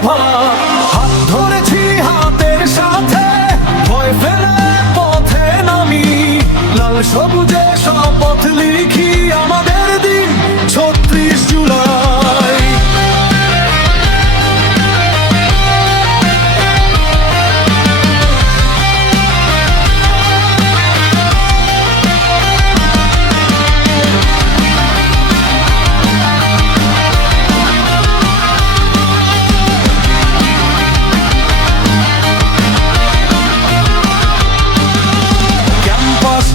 প্রভাত। হাত ধরেছি হাতের সাথে, ভয় ফেলে পথে নামি, লাল সবুজে শপথ লিখি আমাদের দিন ৩৬ জুলাই।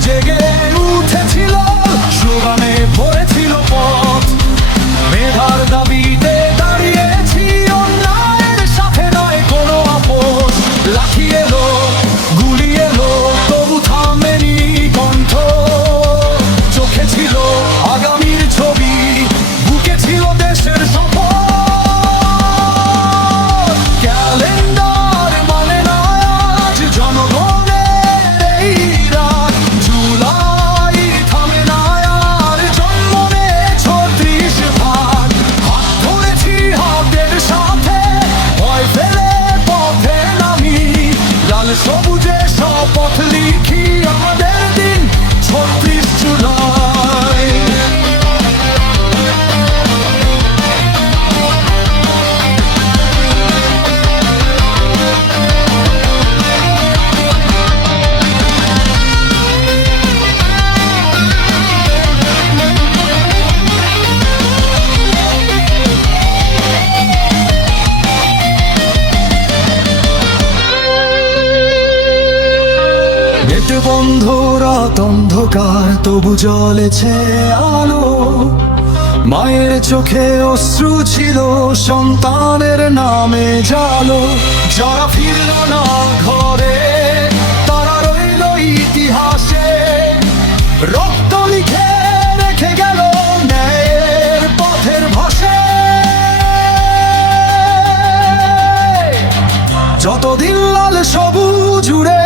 জেগে উঠেছিল, স্লোগানে ভরেছিল পথ, মেধার দাবিতে দাঁড়িয়েছি, অন্যায়ের সাথে নয় কোনো আপোষ। লাঠি এলো, গুলি এলো, তবু থামেনি কণ্ঠ। চোখে ছিল আগামীর ছবি, বুকে ছিল দেশের শপথ। ক্যালেন্ডার মানে না আজ জনগণের এই রাত। জুলাই থামে না আর, জন্ম নেয় ৩৬ ভাগ। হাত ধরেছি হাতের সাথে, ভয় ফেলে পথে নামি, লাল সবুজে শপথ লিখি আমাদের দিন ৩৬ জুলাই। গেট বন্ধ, রাত অন্ধকার, তবু জ্বলেছে আলো। মায়ের চোখে অশ্রু ছিল, সন্তানের নামে জালো। যারা ফিরল না ঘরে, তারা রইল ইতিহাসে, রক্ত লিখে রেখে গেল ন্যায়ের পথের ভাষে। যতদিন লাল সবুজ উড়ে,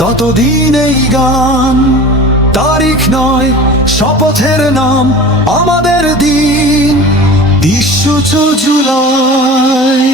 ততদিন এই গান। তারিখ নয়, শপথের নাম আমাদের দিন ২৬ জুলাই।